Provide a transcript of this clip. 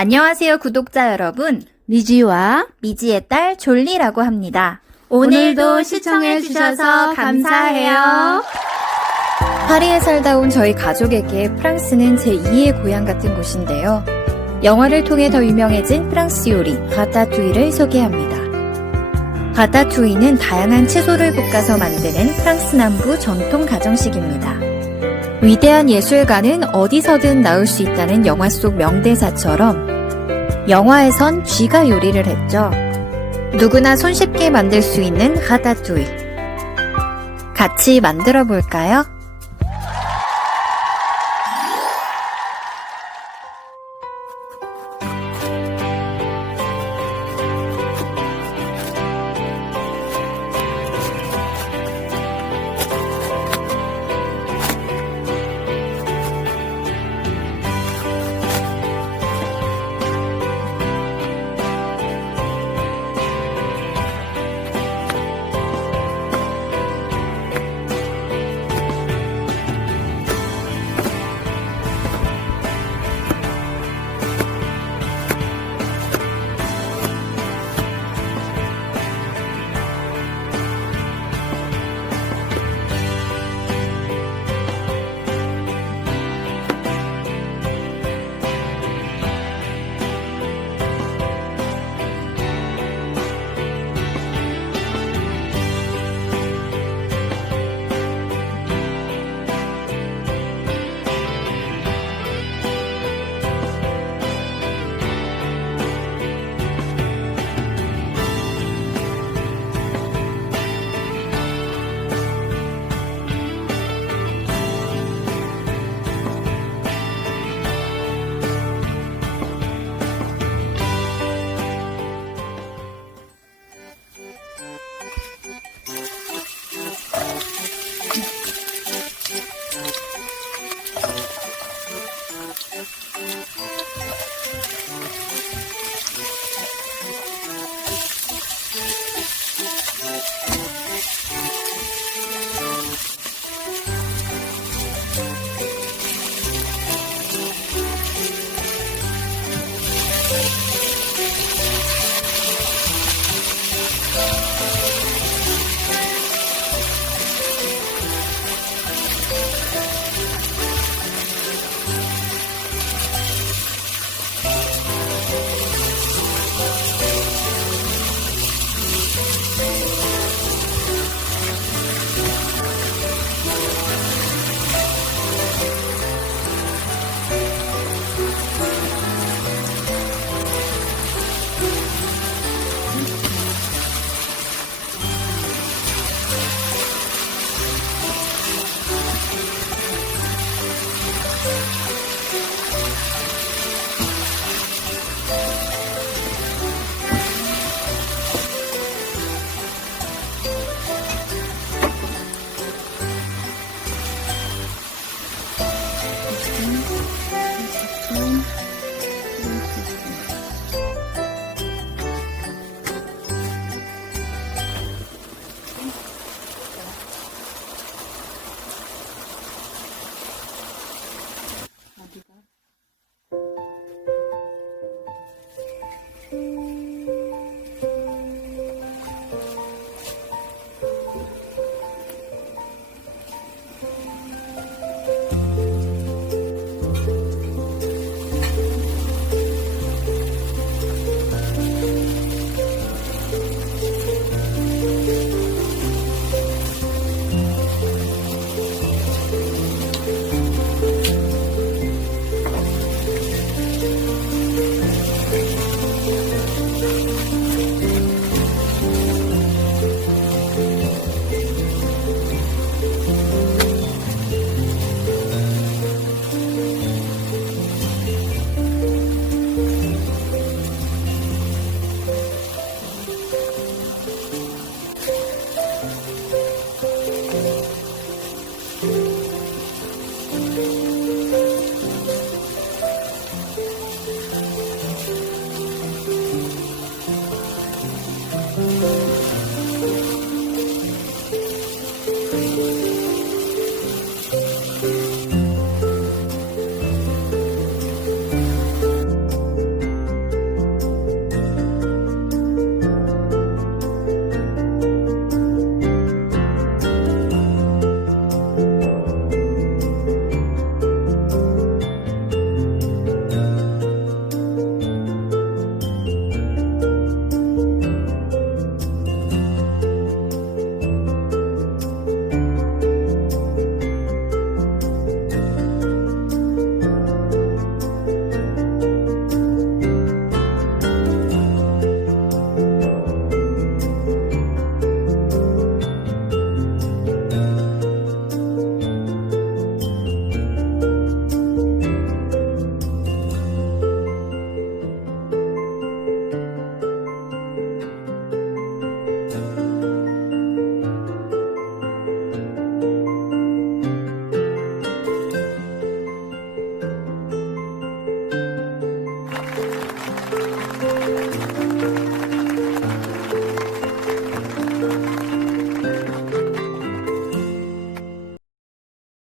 안녕하세요, 구독자 여러분. 미지와 미지의 딸 졸리라고 합니다. 오늘도 시청해주셔서 감사해요. 파리에 살다 온 저희 가족에게 프랑스는 제2의 고향 같은 곳인데요. 영화를 통해 더 유명해진 프랑스 요리 가타투이를 소개합니다. 가타투이는 다양한 채소를 볶아서 만드는 프랑스 남부 전통 가정식입니다. 위대한 예술가는 어디서든 나올 수 있다는 영화 속 명대사처럼 영화에선 쥐가 요리를 했죠. 누구나 손쉽게 만들 수 있는 가타투이. 같이 만들어 볼까요?